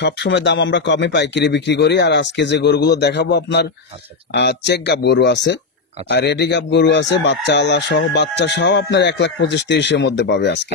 সবসময় দাম আমরা কমই পাইকারি বিক্রি করি। আর আজকে যে গরুগুলো দেখাবো আপনার চেক গাব গরু আছে আর রেডি গাব গরু আছে, বাচ্চা সহ আপনার 1,25,30,000 মধ্যে পাবে আজকে।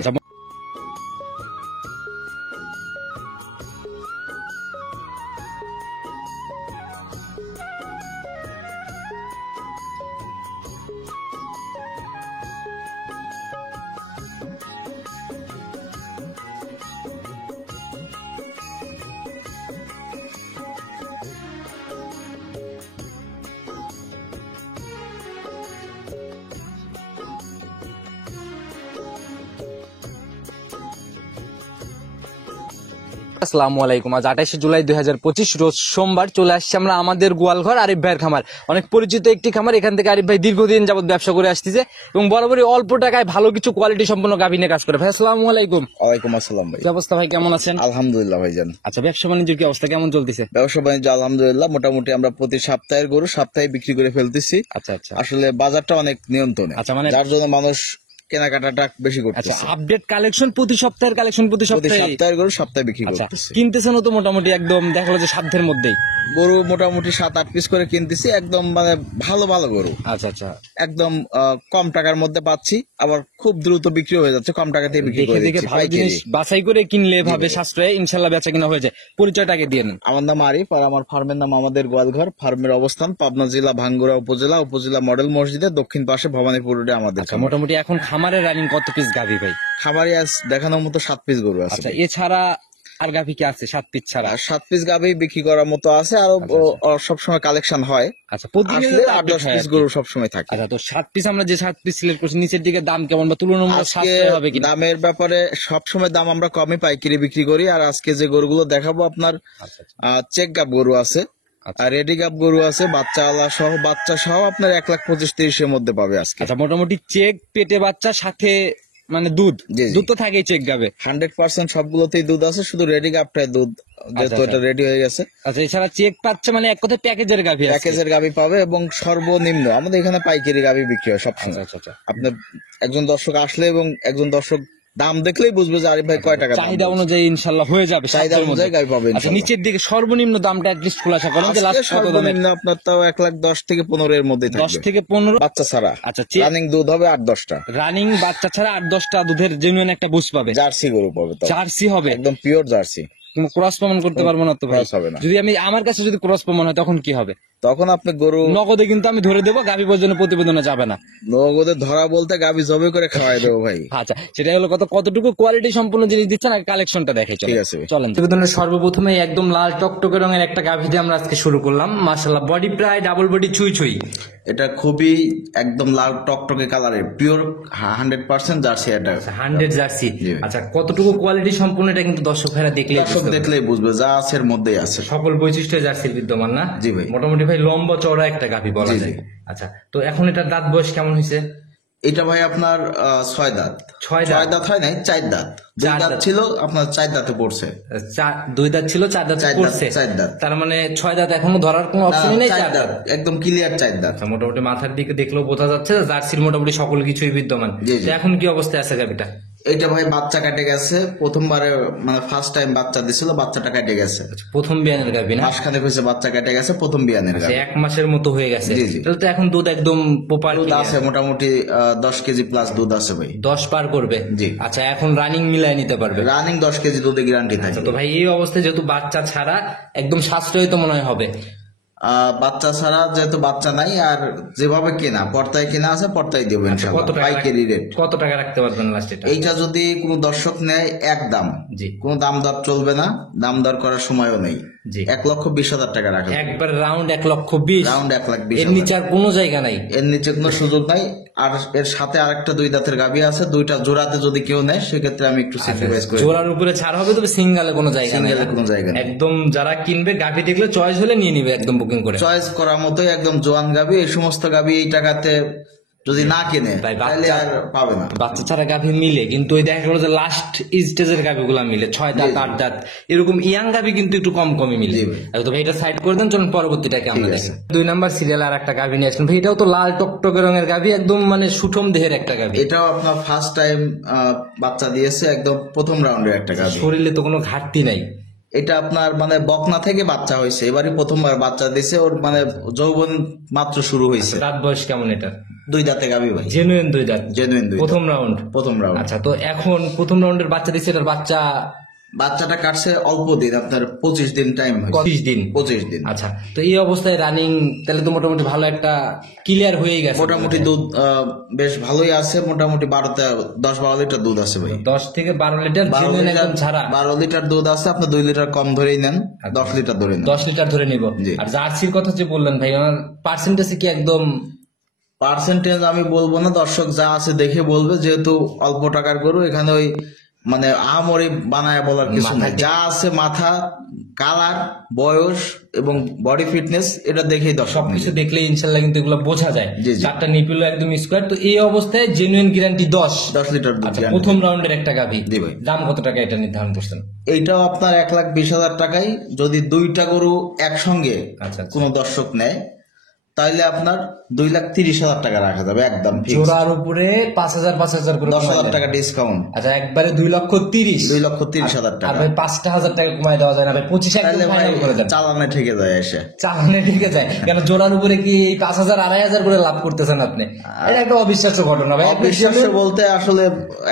আসসালামু আলাইকুম। আজ 28 জুলাই 2025 রোজ সোমবার চলে আসছে আমরা আমাদের গোয়ালঘর আরিফ ভাইয়ের খামার। অনেক পরিচিত একটি খামার। এখান থেকে আরিফ ভাই দীর্ঘদিন যাবত ব্যবসা করে আসতেছে এবং বরাবরই অল্প টাকায় ভালো কিছু কোয়ালিটি সম্পন্ন গাভী নিয়ে কাজ করে। ভাই আসসালামু আলাইকুম। ওয়ালাইকুম আসসালাম ভাই। কি অবস্থা ভাই, কেমন আছেন? আলহামদুলিল্লাহ ভাইজান। আচ্ছা, ব্যবসা বাণিজ্যের কি অবস্থা, কেমন চলতেছে? ব্যবসা বাণিজ্য আলহামদুলিল্লাহ, মোটামুটি আমরা প্রতি সপ্তাহের গরু সপ্তাহে বিক্রি করে ফেলতেছি। আচ্ছা আচ্ছা, আসলে বাজারটা অনেক নিয়ন্ত্রণে, আচ্ছা, মানে যার জন্য মানুষ কেনাকাটাটা বেশি করতেছে। আচ্ছা, আপডেট কালেকশন প্রতি সপ্তাহের কালেকশন প্রতি সপ্তাহের গরু সপ্তাহে বিক্রি করতেছে। কিনতেছেনও তো মোটামুটি একদম দেখা গেল যে সাধ্যের মধ্যেই গরু মোটামুটি 7-8 পিস করে কিনতেছি, একদম মানে ভালো ভালো গরু। আচ্ছা আচ্ছা, একদম কম টাকার মধ্যে পাচ্ছি, আবার খুব দ্রুত বিক্রি হয়ে যাচ্ছে, কম টাকাতে বিক্রি করে দিচ্ছি। ভালো জিনিস বাছাই করে কিনলে ভাবে সাশ্রয়ে ইনশাল্লাহ বেচা কিনা হয়ে যায়। পরিচয়টাকে দিয়ে নেন। আমার নাম আরিফ আর আমার ফার্মের নাম আমাদের গোয়ালঘর। ফার্মের অবস্থান পাবনা জেলা ভাঙ্গুড়া উপজেলা মডেল মসজিদের দক্ষিণ পাশে ভবানীপুর রোডে আমাদের। মোটামুটি এখন খামারের রানিং কত পিস গাভী ভাই? খামারে আজ দেখানোর মতো 7 পিস গরু আছে। আচ্ছা, এছাড়া আর গাভী কি আছে? 7 পিস ছাড়া 7 পিস গাভী বিক্রি করার মতো আছে, আরো সবসময় কালেকশন হয়। আচ্ছা, প্রতিদিন 8-10 পিস গরু সবসময় থাকে। আচ্ছা, তো 7 পিস আমরা যে 7 পিস সিলেক্ট করছি, নিচের দিকে দাম কেমন বা তুলনামূলক সাশ্রয় হবে কি? দামের ব্যাপারে সবসময় দাম আমরা কমই পাইকারি বিক্রি করি। আর আজকে যে গরুগুলো দেখাবো আপনার চেক গাব গরু আছে আর রেডি গাব গরু আছে, বাচ্চা সহ আপনার 1,25,30,000 মধ্যে পাবে আজকে। আচ্ছা, মোটামুটি চেক পেটে বাচ্চা সাথে মানে দুধ তো থাকেই চেক গাবে। 100% সবগুলোতেই দুধ আছে, শুধু রেডি গাবটায় দুধ যেহেতু এটা রেডি হয়ে গেছে। আচ্ছা, এছাড়া চেক পাচ্ছে মানে এক কথায় প্যাকেজের গাভী পাবে এবং সর্বনিম্ন আমাদের এখানে পাইকারি গাভী বিক্রি হয় সবসময়। আচ্ছা, আপনি একজন দর্শক আসলে এবং একজন দর্শক দাম দেখলেই বুঝবে যে আরিফ ভাই কয় টাকা। চাহিদা অনুযায়ী ইনশাল্লাহ হয়ে যাবে, চাহিদা অনুযায়ী গাভী পাবে। আচ্ছা, নিচের দিকে সর্বনিম্ন দামটা অ্যাটলিস্ট খোলাসা করেন যে লাস্ট কত দামে? সর্বনিম্ন আপনার তাও 1,10,000 থেকে 15 এর মধ্যে থাকবে। 10 থেকে 15 বাচ্চা ছাড়া। আচ্ছা, রানিং দুধ হবে 8-10টা। রানিং বাচ্চা ছাড়া 8-10টা দুধের জেনুইন একটা বুঝ পাবে। জার্সি গরু পাবে, জার্সি হবে, একদম পিওর জার্সি। ক্রস প্রমাণ করতে পারবো না তো ভাই? হবে না। যদি আমি আমার কাছে যদি ক্রস প্রমাণ হয় তখন কি হবে? তখন আপনি গরু নগদে কিন্তু আমি ধরে দেবো, গাভী পর্যন্ত প্রতিবেদনে যাবে না। নগদে ধরা বলতে গাভী জবে করে খাওয়াই দেবো ভাই। আচ্ছা, সেটা হলো কতটুকু কোয়ালিটি সম্পূর্ণ জিনিস দিচ্ছেন আর কালেকশনটা দেখে। ঠিক আছে, চলেন। প্রতিবেদনের সর্বপ্রথমে একদম লাল টকটকে রঙের একটা গাভী দিয়ে আমরা আজকে শুরু করলাম। মাশাআল্লাহ, বডি প্রায় ডাবল বডি ছুঁই। এটা খুবই একদম লাল টকটকে কালারের পিওর 100% জার্সি। এটা 100 জার্সি। আচ্ছা, কতটুকু কোয়ালিটি সম্পূর্ণ এটা কিন্তু দর্শক ভাইরা দেখলেই বুঝবে, যা আছে এর মধ্যেই আছে, সকল বৈশিষ্ট্য জার্সির বিদ্যমান না? জি ভাই। মোটামুটি ভাই লম্বা চওড়া একটা গাভী বলা যায়। আচ্ছা, তো এখন এটার দাঁত বয়স কেমন হয়েছে? এটা ভাই আপনার 6 দাঁত। 6 দাঁত হয় নাই, 4 দাঁত। 2 দাঁত ছিল আপনার 4 দাঁতে পড়ছে। 2 দাঁত ছিল 4 দাঁতে পড়ছে। 4 দাঁত, তার মানে 6 দাঁত এখনো ধরার কোনো অপশনই নেই। 4 দাঁত একদম ক্লিয়ার 4 দাঁত। মোটামুটি মাথার দিকে দেখলেও বোঝা যাচ্ছে জার্সির মোটামুটি সকল কিছুই বিদ্যমান। এখন কি অবস্থায় আছে গাভীটা? এটা ভাই বাচ্চা কেটে গেছে, প্রথমবারে মানে ফার্স্ট টাইম বাচ্চা দিছিল, বাচ্চাটা কেটে গেছে। প্রথম বিয়ানের গাভী না? মাসখানেক হয়েছে বাচ্চা কেটে গেছে, প্রথম বিয়ানের গাভী। 1 মাসের মতো হয়ে গেছে। তাহলে তো এখন দুধ একদম প্রপার দুধ আছে, মোটামুটি 10 কেজি প্লাস দুধ আছে ভাই। 10 পার করবে? জি। আচ্ছা, এখন রানিং মিলাই নিতে পারবে? রানিং 10 কেজি দুধে গ্যারান্টি থাকে। তো ভাই এই অবস্থায় যেহেতু বাচ্চা ছাড়া একদম সাশ্রয়ী তো মনে হবে। বাচ্চা ছাড়া যেহেতু বাচ্চা নাই, আর যেভাবে কেনা পর্তায় কেনা আছে পর্তায় দেবো ইনশাআল্লাহ। পাইকারি রেট কত টাকা রাখতে পারবেন লাস্ট? এইটা যদি কোনো দর্শক নেয় একদম, কোনো দাম দর চলবে না, দাম দর করার সময়ও নেই। 1,20,000 টাকা রাখা একবার রাউন্ড 1,20,000। রাউন্ড 1,20,000। এর নিচে আর কোনো জায়গা নাই, এর নিচে কোনো সুযোগ নাই। আর এর সাথে আরেকটা 2 দাঁতের গাভী আছে, 2টা জোড়াতে যদি কেউ নেয় সেক্ষেত্রে আমি একটু স্যাক্রিফাইস করি। জোড়ার উপরে ছাড় হবে, তবে সিঙ্গেলে কোনো জায়গা নেই। একদম যারা কিনবে গাভী দেখলে চয়েস হলে নিয়ে নিবে, একদম বুকিং করে চয়েস করার মতোই একদম জোয়ান গাভী। এই সমস্ত গাভী এই টাকাতে যদি না কিনে তাহলে আর পাবে না। বাচ্চা ছাড়া গাভী মিলে, কিন্তু ওই দেখা গেল যে লাস্ট স্টেজের গাভীগুলা মিলে 6 দাঁত 8 দাঁত এরকম ইয়াং গাভী কিন্তু একটু কমই মিলে। তো ভাই এটা সাইড করে দেন, চলুন পরবর্তীটাকে আমরা দেখি। 2 নাম্বার সিরিয়াল আর একটা গাভী নিয়ে আসলেন ভাই। এটাও তো লাল টকটকে রঙের গাভী, একদম মানে সুঠম দেহের একটা গাভী। এটাও আপনার ফার্স্ট টাইম বাচ্চা দিয়েছে, একদম প্রথম রাউন্ডের একটা গাভী। শরীরে তো কোনো ঘাটতি নাই। এটা আপনার মানে বকনা থেকে বাচ্চা হয়েছে, এবারই প্রথমবার বাচ্চা দিছে, ওর মানে যৌবন মাত্র শুরু হয়েছে। দাঁত বয়স কেমন এটা? 2 দাঁতে গাভী ভাই, জেনুইন 2 দাঁত, জেনুইন 2 প্রথম রাউন্ড। প্রথম রাউন্ড। আচ্ছা, তো এখন প্রথম রাউন্ডের বাচ্চা দিচ্ছে, এটার বাচ্চাটা কাটছে অল্প দিন, আপনার 25 দিন টাইম হয়েছে। 25 দিন। 25 দিন। আচ্ছা, তো এই অবস্থায় রানিং তাহলে তো মোটামুটি ভালো একটা ক্লিয়ার হয়ে গেছে। মোটামুটি দুধ বেশ ভালোই আছে, মোটামুটি 10-12 লিটার দুধ আছে ভাই। 10 থেকে 12 লিটার জেনুইন একদম ছাড়া। 12 লিটার দুধ আছে, আপনি 2 লিটার কম ধরেই নেন, 10 লিটার ধরে নেন। 10 লিটার ধরে নিব। জি। আর জার্সির কথা যে বললেন ভাই, আমার পার্সেন্টেজে কি একদম? পার্সেন্টেজ আমি বলবো না, দর্শক যা আছে দেখে বলবে, যেহেতু অল্প টাকার গরু, এখানে ওই মানে আহামরি বানায় বলার কিছু নাই। যা আছে মাথা, কালার, বয়স এবং বডি ফিটনেস, এটা দেখেই দর্শক সবকিছু দেখলে ইনশাল্লাহ কিন্তু এগুলো বোঝা যায়। জি, জি। চারটা নিপিল একদম স্কোয়ার। তো এই অবস্থায় জেনুইন গ্যারান্টি 10 লিটার দুধ। আচ্ছা, প্রথম রাউন্ডের একটা গাভী। জি ভাই। দাম কত টাকা এটা নির্ধারণ করছেন? এইটাও আপনার 1,20,000 টাকায়, যদি 2টা গরু একসঙ্গে আচ্ছা, কোনো দর্শক নেয় তাহলে আপনার 2,30,000 টাকা রাখা যাবে একদম ফিক্স। জোড়ার উপরে 5,000 করে 10,000 টাকা ডিসকাউন্ট। আচ্ছা, একবারে 2,30,000। 2,30,000 আর টাকা। ভাই 5,000 টাকা কমায় দেওয়া যায় না ভাই? 25 তাহলে ভাই ফাইনাল করে দেন। চালানে ঠেকে যায় এসে। চালানে ঠিক আছে, কেন জোড়ার উপরে কি 5,000 2,500 করে লাভ করতেছেন আপনি? এটা একটা অবিশ্বাস্য ঘটনা ভাই। অবিশ্বাস্য বলতে আসলে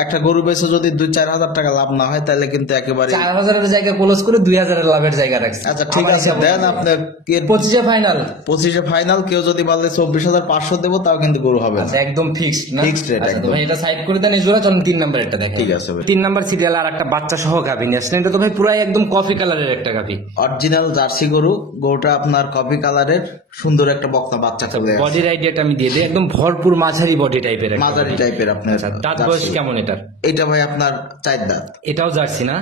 একটা গরু বেচে যদি 2-4 হাজার টাকা লাভ না হয় তাহলে কিন্তু একেবারে 4,000 এর জায়গা ক্লোজ করে 2,000 এর লাভের জায়গা রাখছে। আচ্ছা ঠিক আছে, দেন আপনার 25 ফাইনাল। 25 ফাইনাল। কেউ যদি বলে 24,500 দেবো, তাও কিন্তু গরু হবে না। আচ্ছা, একদম ফিক্সড না? Fixed rate আচ্ছা, তো একদম। ভাই এটা সাইড করে দেন। এই জোড়া চলুন 3 নাম্বার একটা দেখেন। ঠিক আছে ভাই। 3 নাম্বার সিরিয়াল আর একটা বাচ্চা সহ গাভী নিয়ে আসলেন। এটা তো ভাই পুরাই একদম কফি কালারের একটা গাভী। অরিজিনাল জার্সি গরু। গরুটা আপনার কফি কালারের, সুন্দর একটা বকনা বাচ্চা চলে আসছে। বডির আইডিয়াটা আমি দিয়ে দিই, একদম ভরপুর মাঝারি বডি টাইপের। মাঝারি টাইপের আপনার। দাঁত বয়স কেমন এটার? এটা ভাই আপনার 4 দাঁত। এটাও জার্সি না?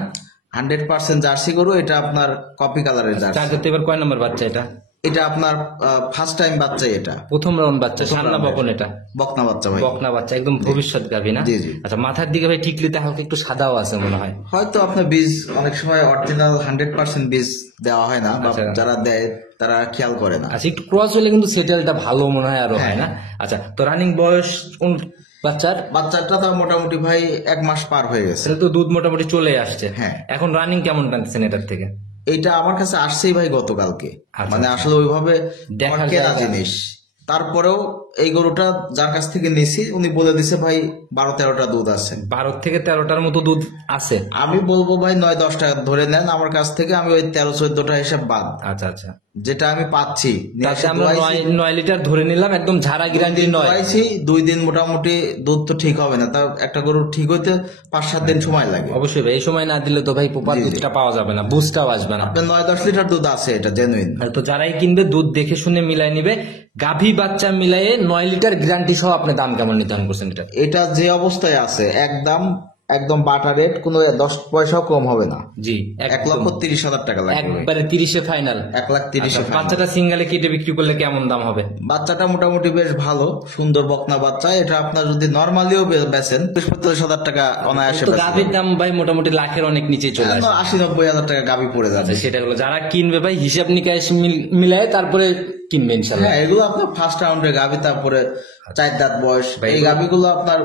100% জার্সি গরু। এটা আপনার কফি কালারের জার্সি। 4 দাঁত। এবার কয় নাম্বার বাচ্চা এটা? এটা আপনার ফার্স্ট টাইম বাচ্চা। এটা প্রথম রাউন্ড বাচ্চা। সান্না round বকন এটা? বকনা বাচ্চা ভাই। বকনা বাচ্চা, একদম ভবিষ্যৎ গাভী না? জি, জি। আচ্ছা, মাথার দিকে ভাই টিকলিতে হালকা একটু সাদাও আছে মনে হয়। হয়তো আপনার বীজ অনেক সময় অরিজিনাল 100% বীজ দেওয়া হয় না, বা আচ্ছা। যারা দেয় তারা খেয়াল করে না। আচ্ছা, একটু ক্রস হলে কিন্তু সেটেলটা ভালো মনে হয়, আরো হয় না? আচ্ছা, তো রানিং বয়স কোন বাচ্চার? বাচ্চাটা তো মোটামুটি ভাই 1 মাস পার হয়ে গেছে। সেটা তো দুধ মোটামুটি চলে আসছে। হ্যাঁ। এখন রানিং কেমন টানতেছেন এটার থেকে? এইটা আমার কাছে আসছেই ভাই গতকালকে। আচ্ছা, মানে আসলে ওইভাবে দেখার আমার কেনা জায়গা। জিনিস। তারপরেও এই গরুটা যার কাছ থেকে নিছি উনি বলে দিছে ভাই 12-13টা দুধ আছে। 12 থেকে 13টার মতো দুধ আছে। আমি বলবো ভাই 9-10 টাকা ধরে নেন আমার কাছ থেকে, আমি ওই 13-14টা হিসাব বাদ, আচ্ছা আচ্ছা, যেটা আমি পাচ্ছি নিয়ে তাতে এসে আমরা দোয়াইছি। 9 লিটার ধরে নিলাম, একদম ঝাড়া গ্যারান্টি 9। দোয়াইছি 2 দিন, মোটামুটি দুধ তো ঠিক হবে না, তা একটা গরু ঠিক হইতে 5-7 দিন সময় লাগে। অবশ্যই ভাই, এই সময় না দিলে তো ভাই প্রপার জি, জি। দুধটা পাওয়া যাবে না, বুঝটাও আসবে না। আপনার 9-10 লিটার দুধ আছে, এটা জেনুইন। আর তো যারাই কিনবে দুধ দেখে শুনে মিলাই নিবে। গাভী বাচ্চা মিলাইয়ে 9 লিটার গ্যারান্টি সহ আপনি দাম কেমন নির্ধারণ করছেন এটা? এটা যে অবস্থায় আছে একদম বাটা রেট, কোনো 10 পয়সাও কম হবে না। জি, 1,30,000 টাকা লাগবে। একবারে 30-এ ফাইনাল। 1,30,000 final। বাচ্চাটা সিঙ্গেলে কেটে বিক্রি করলে কেমন দাম হবে? বাচ্চাটা মোটামুটি বেশ ভালো, সুন্দর বকনা বাচ্চা। এটা আপনার যদি নর্মালিও বেচেন 35,000 টাকা অনায়াসে তো গাভীর দাম ভাই মোটামুটি লাখের অনেক নিচে চলে আসে। 80-90,000 টাকা গাভী পড়ে যাবে। সেটা হলো যারা কিনবে ভাই হিসাব নিকাশ মিলায় তারপরে কিনবে ইনশাল্লাহ। হ্যাঁ, এগুলো আপনার ফার্স্ট রাউন্ডের গাভী, তারপরে 4 দাঁত বয়স। এই গাভীগুলো আপনার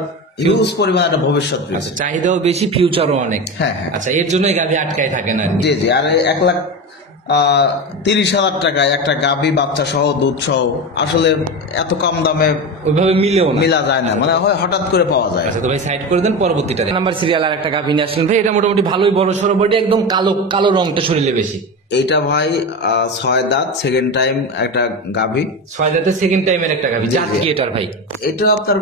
হিউজ পরিমাণ একটা ভবিষ্যৎ রয়েছে। চাহিদাও বেশি, ফিউচারও অনেক। হ্যাঁ, হ্যাঁ। আচ্ছা, এর জন্যই গাভী আটকায় থাকে না। জি জি। আর 1,30,000 টাকায় একটা গাভী বাচ্চা সহ দুধ সহ আসলে এত কম দামে ওইভাবে মিলেও না, মিলা যায় না, মানে হয় হঠাৎ করে পাওয়া যায়। আচ্ছা, তো ভাই সাইড করে দেন। পরবর্তীটা নাম্বার সিরিয়াল আর একটা গাভী নিয়ে আসলেন ভাই। এটা মোটামুটি ভালোই বড় সড়ো বডি, একদম কালো কালো রংটা শরীরে বেশি। এইটা ভাই 6 দাঁত, সেকেন্ড টাইম একটা গাভী। 6 দাঁতের সেকেন্ড টাইমের একটা গাভী। জাত কি এটার ভাই? এটা আপনার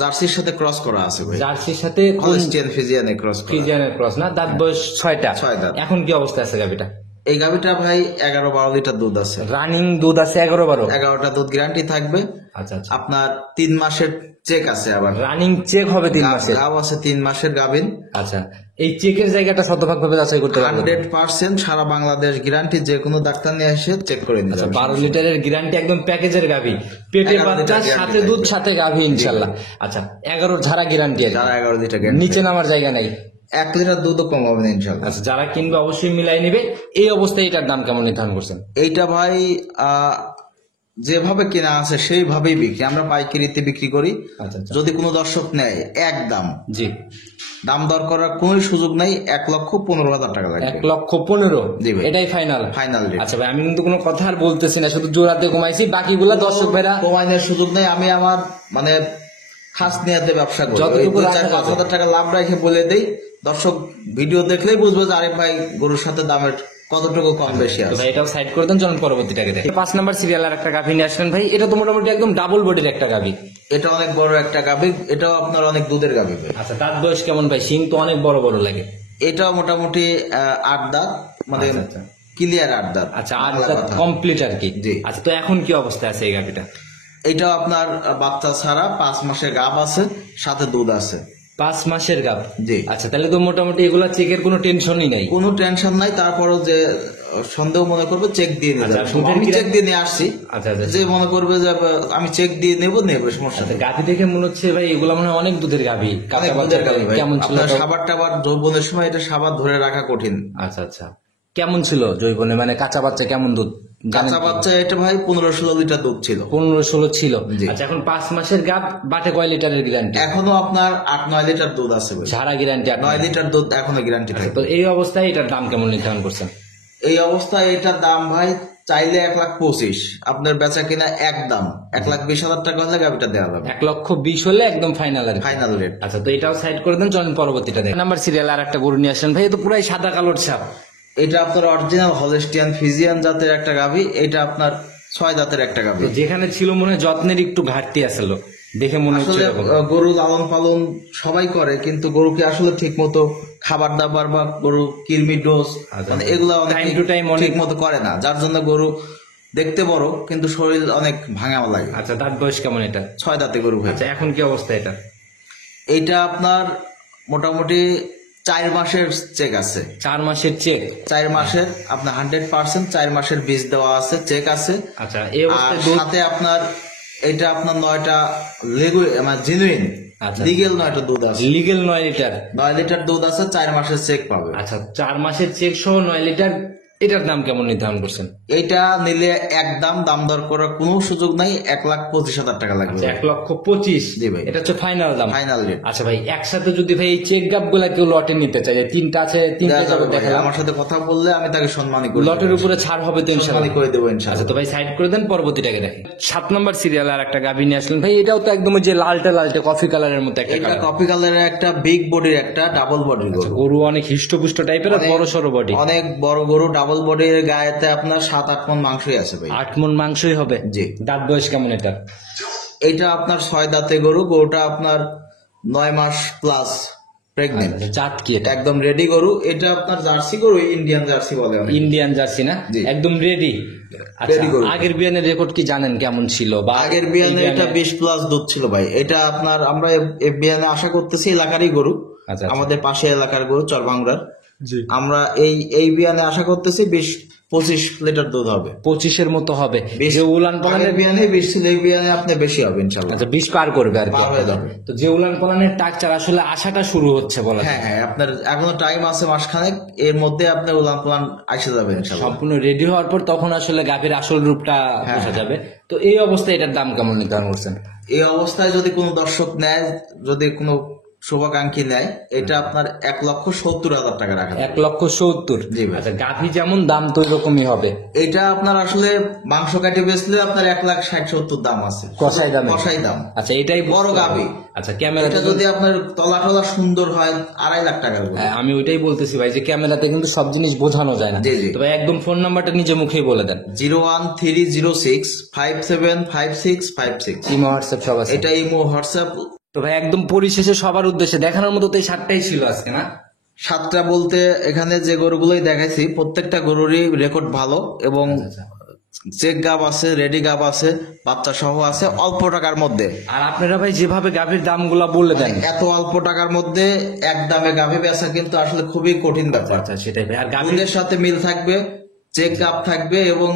জার্সির সাথে ক্রস করা আছে ভাই। জার্সির সাথে হলস্টিয়ান ফ্রিজিয়ানে ক্রস করা। ফ্রিজিয়ানের ক্রস না? দাঁত বয়স 6টা। 6 দাঁত। এখন কি অবস্থা আছে গাভীটা? এই গাভীটা ভাই 11-12 লিটার দুধ আছে। রানিং দুধ আছে 11-12। 11টা দুধ গ্যারান্টি থাকবে। আচ্ছা আচ্ছা, আপনার 3 মাসের চেক আছে, আবার রানিং চেক হবে 3 মাসে। গাভ আছে 3 মাসের গাভীন। আচ্ছা, এই চেকের জায়গাটা শতভাগ ভাবে যাচাই করতে পারবেন? 100% সারা বাংলাদেশ গ্যারান্টি, যে কোনো ডাক্তার নিয়ে এসে চেক করে নিতে আচ্ছা, হবে। 12 লিটারের গ্যারান্টি, একদম প্যাকেজের গাভী, পেটে 11 বাচ্চা, লিটার সাথে guarantee দুধ, থাকবে। সাথে গাভী ইনশাল্লাহ। আচ্ছা, 11 ঝাড়া গ্যারান্টি আছে, যারা 11 লিটার গ্যারান্টি, নিচে নামার জায়গা নেই। 1 লিটার দুধও কম হবে না ইনশাল্লাহ। আচ্ছা, যারা কিনবে অবশ্যই মিলাই নেবে। এই অবস্থায় এটার দাম কেমন নির্ধারণ করছেন? এইটা ভাই যেভাবে কেনা আছে সেইভাবেই বিক্রি, আমরা পাইকারিতে বিক্রি করি। আচ্ছা আচ্ছা যদি কোনো দর্শক নেয় এক দাম, জি, দাম দর করার কোনো সুযোগ নাই, 1,15,000 টাকা লাগবে। 1,15,000 জি ভাই। এটাই ফাইনাল? Final rate. আচ্ছা ভাই, আমি কিন্তু কোনো কথা আর বলতেছি না, শুধু জোড়াতে কমাইছি, বাকিগুলা দর্শক ভাইরা কমাইনের সুযোগ নেই। আমি আমার মানে খাস নিয়াতে ব্যবসা করি, যতটুকু ওই রাখা 4-5 হাজার টাকা লাভ রেখে বলে দেই, দর্শক ভিডিও দেখলেই বুঝবে যে আরে ভাই গরুর সাথে দামের কতটুকু কম বেশি তো আছে। ভাই এটাও সাইড করে দেন, চলুন পরবর্তীটাকে দেখি। 5 নাম্বার সিরিয়াল আর একটা গাভী নিয়ে আসলেন ভাই, এটা তো মোটামুটি একদম ডাবল বডির একটা গাভী। এটা অনেক বড় একটা গাভী, এটাও আপনার অনেক দুধের গাভী ভাই। আচ্ছা, তার বয়স কেমন ভাই? শিং তো অনেক বড় বড় লাগে। এটাও মোটামুটি 8 দাঁত, মানে আচ্ছা, আচ্ছা। ক্লিয়ার 8 দাঁত। আচ্ছা, বাংলা আটটা কথা। কমপ্লিট আর কি। জি। আচ্ছা, তো এখন কি অবস্থায় আছে এই গাভীটা? এটাও আপনার বাচ্চা ছাড়া 5 মাসের গাভ আছে, সাথে দুধ আছে। 5 মাসের গাভ? জি। আচ্ছা, তাহলে তো মোটামুটি এগুলা চেকের কোনো টেনশনই নাই। কোনো টেনশন নাই, তারপরও যে সন্দেহ মনে করবে চেক দিয়ে নিয়ে আচ্ছা, যাবে। দুধের আমি কি- চেক দিয়ে নিয়ে আসছি, আচ্ছা আচ্ছা যে মনে করবে যে আমি চেক দিয়ে নেবো সমস্যা আচ্ছা, নেই। গাভী দেখে মনে হচ্ছে ভাই এগুলা মনে হয় অনেক দুধের গাভী। অনেক কাঁচা দুধের বাচ্চা গাভী ভাই। কেমন ছিল আপনার তাও? সাবার টাবার যৌবনের সময় এটা সাবার ধরে রাখা কঠিন। আচ্ছা আচ্ছা, কেমন ছিল জৈবনে, মানে কাঁচা বাচ্চা কেমন দুধ জানেন কাঁচা কি? বাচ্চা এটা ভাই 15-16 লিটার দুধ ছিল। 15-16 ছিল। জি। আচ্ছা, এখন 5 মাসের গাভ, বাটে কয় লিটারের গ্যারান্টি? এখনো আপনার 8-9 লিটার দুধ আছে ভাই। সারা গ্যারান্টি 9 লিটার দুধ এখনো গ্যারান্টি থাকে। তো এই অবস্থায় এটার দাম কেমন নির্ধারণ করছেন? এই অবস্থায় এটার দাম ভাই চাইলে 1,25,000, আপনার বেচা কিনা একদম 1,20,000 টাকা হলে গাভিটা দেওয়া যাবে। 1,20,000 হলে একদম ফাইনাল আর কি। Final rate. আচ্ছা, তো এটাও সাইড করে দেন, চলেন পরবর্তীটা দেখেন। নাম্বার সিরিয়াল আর একটা গরু নিয়ে আসলেন ভাই, এ তো পুরাই সাদা কালোর ছাপ। এটা আপনার অরিজিনাল হলস্টিয়ান ফিজিয়ান জাতের একটা গাভি। এটা আপনার 6 দাঁতের একটা গাভি। তো যেখানে ছিল মনে হয় যত্নের একটু ঘাটতি আসলো, দেখে মনে হচ্ছে আসলে এরকম। গরু লালন পালন সবাই করে, কিন্তু গরুকে আসলে ঠিক মতো খাবার দাবার বা গরু কৃমি ডোজ আচ্ছা। মানে এগুলো অনেক Time to time অনেক- ঠিক মতো করে না, যার জন্য গরু দেখতে বড় কিন্তু শরীর অনেক ভাঙা লাগে। আচ্ছা, তার বয়স কেমন এটা? 6 দাঁতে গরু ভাই। আচ্ছা, এখন কি অবস্থা এটা? এইটা আপনার মোটামুটি 4 মাসের চেক আছে। 4 মাসের চেক? 4 মাসের আপনার 100% 4 মাসের বীজ দেওয়া আছে, চেক আছে। আচ্ছা, এই আর অবস্থায় দুধ? সাথে আপনার এটা আপনার 9টা মানে জেনুইন আচ্ছা। লিগেল 9টা দুধ আছে। Legal 9 litre? 9 লিটার দুধ আছে, 4 মাসের চেক পাবে। আচ্ছা, 4 মাসের চেক সহ 9 লিটার, এটার দাম কেমন নির্ধারণ করছেন? এইটা নিলে একদম দাম দর করার কোনো সুযোগ নাই, 1,25,000 টাকা লাগবে। আচ্ছা, 1,25,000? জি ভাই। এটা হচ্ছে ফাইনাল দাম? Final rate. আচ্ছা ভাই, একসাথে যদি ভাই এই চেক গাপ গুলা কেউ লটে নিতে চাই, যে 3টা আছে, 3টা জগৎ দেখালাম, আমার সাথে কথা বললে আমি তাকে সম্মানই করে লটের উপরে ছাড় হবে তো ইনশাআল্লাহ? সম্মানই করে দেবো আচ্ছা, ইনশাআল্লাহ। তো ভাই সাইড করে দেন, পরবর্তীটাকে দেখেন। 7 নম্বর সিরিয়াল আর একটা গাভী নিয়ে আসলেন ভাই, এটাও তো একদম ওই যে লালটা লালটা কফি কালারের মতো একটা এটা কালার। কপি কালারের একটা বিগ বডির একটা ডাবল বডির গরু। গরু অনেক হিষ্টপুষ্ট টাইপের, আর বড় সড়ো বডি। অনেক বড় গরু, ডাবল বডির, গায়েতে আপনার 7-8 মণ মাংসই আছে ভাই। 8 মণ মাংসই হবে? জি। দাঁত বয়স কেমন এটা? এটা আপনার 6 দাঁতে গরু, গরুটা আপনার 9 মাস প্লাস প্রেগনেন্ট। আচ্ছা, জাত কি এটা? একদম রেডি গরু। এটা আপনার জার্সি গরু, ইন্ডিয়ান জার্সি বলে অনেকে। ইন্ডিয়ান জার্সি না? জি। একদম রেডি। আচ্ছা, Ready গরু। আগের বিয়ানের রেকর্ড কি জানেন কেমন ছিল? বা আগের বিয়ানে এই এটা 20 প্লাস দুধ ছিল ভাই। এটা আপনার আমরা এই বিয়ানে আশা করতেছি এলাকারই গরু, আচ্ছা, আচ্ছা। আমাদের পাশে এলাকার গরু চরভাঙ্গার। জি। আমরা এই বিয়ানে আশা করতেছি 20-25 লিটার দুধ হবে। 25-এর মতো হবে। যে উলান আগের পালানের, বিয়ানে 20 ছিল, এই বিয়ানে আপনি বেশি হবে ইনশাল্লাহ। আচ্ছা 20 পার করবে আর কি। পার হয়ে যাবে। তো যে উলান পালানের টাকচার আসলে আশাটা শুরু হচ্ছে বলা যায়। হ্যাঁ হ্যাঁ, আপনার এখনো টাইম আছে মাসখানেক, এর মধ্যে আপনার উলান পালান আসে যাবে ইনশাল্লাহ। সম্পূর্ণ রেডি হওয়ার পর তখন আসলে গাভীর আসল রূপটা বোঝা যাবে। তো এই অবস্থায় এটার দাম কেমন নির্ধারণ করছেন? এই অবস্থায় যদি কোনো দর্শক নেয়, যদি কোনো শুভাকাঙ্ক্ষী নেয়, এটা আপনার 1,70,000 টাকা রাখা যাবে। 1,70,000? জি ভাই। আচ্ছা, গাভী যেমন দাম তো এরকমই হবে? এটা আপনার আসলে মাংস কাটে বেচলে আপনার 1,60,70 দাম আছে, কষাই দামে? কষাই দাম। আচ্ছা, এটাই বড় বুঝতে গাভী। হবে। আচ্ছা, ক্যামেরা এটা যদি আপনার তলা টলা সুন্দর হয়, 2.5 লাখ টাকার গরু। হ্যাঁ, আমি ওইটাই বলতেছি ভাই, যে ক্যামেরাতে কিন্তু সব জিনিস বোঝানো যায় না। জি, জি। তো ভাই একদম ফোন নাম্বারটা নিজে মুখেই বলে দেন। 01306575656। ইমো হোয়াটসঅ্যাপ সব আছে? এটা ইমো হোয়াটসঅ্যাপ। তো ভাই একদম পরিশেষে সবার উদ্দেশ্যে দেখানোর মতো তো এই 7টাই ছিল আজকে, না? 7টা বলতে এখানে যে গরুগুলোই দেখাইছি প্রত্যেকটা গরুরই রেকর্ড ভালো, এবং আচ্ছা। চেক গাব আছে, রেডি গাব আছে, বাচ্চা সহ আছে, অল্প টাকার মধ্যে। আর আপনারা ভাই যেভাবে গাভীর দামগুলা বলে দেন, এত অল্প টাকার মধ্যে এক দামে গাভী বেচা কিন্তু আসলে খুবই কঠিন ব্যাপার। আচ্ছা সেটাই ভাই। আর গাভীর দুধের সাথে মিল থাকবে, চেক আপ থাকবে, এবং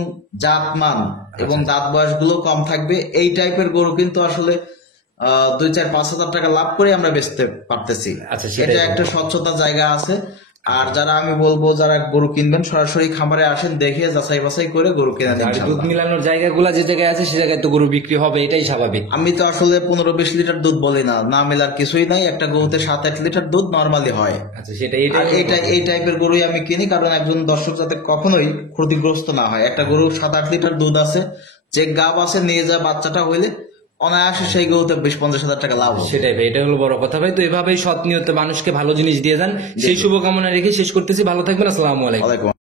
জাত মান এবং দাঁত বয়স গুলো কম থাকবে। এই টাইপের গরু কিন্তু আসলে 2-4-5 হাজার টাকা লাভ করে আমরা বেচতে পারতেছি। আচ্ছা, সেটাই এটা ভাই। একটা স্বচ্ছতা জায়গা আছে। আর যারা আমি বলবো যারা গরু কিনবেন সরাসরি খামারে আসেন, দেখে যাচাই বাছাই করে গরু কেনা আর দুধ ইনশাআল্লাহ। মিলানোর জায়গাগুলো যে জায়গায় আছে সে জায়গায় তো গরু বিক্রি হবে, এটাই স্বাভাবিক। আমি তো আসলে 15-20 লিটার দুধ বলি না, না মেলার কিছুই নাই, একটা গরুতে 7-8 লিটার দুধ নর্মালি হয়। আচ্ছা সেটাই, আর এই টাইপের গরুই আমি কিনি, কারণ একজন দর্শক যাতে কখনোই ক্ষতিগ্রস্ত না হয়। একটা গরু 7-8 লিটার দুধ আছে, যে গাব আছে, নিয়ে যা বাচ্চাটা হইলে অনায়াসে সেই গরুতে 20-50 হাজার টাকা লাভ হবে। সেটাই ভাই, এটা হলো বড় কথা ভাই। তো এভাবেই সৎ নিয়তে মানুষকে ভালো জিনিস দিয়ে যান, সেই শুভকামনা রেখে শেষ করতেছি। ভালো থাকবেন, আসসালামু আলাইকুম। ওয়ালাইকুম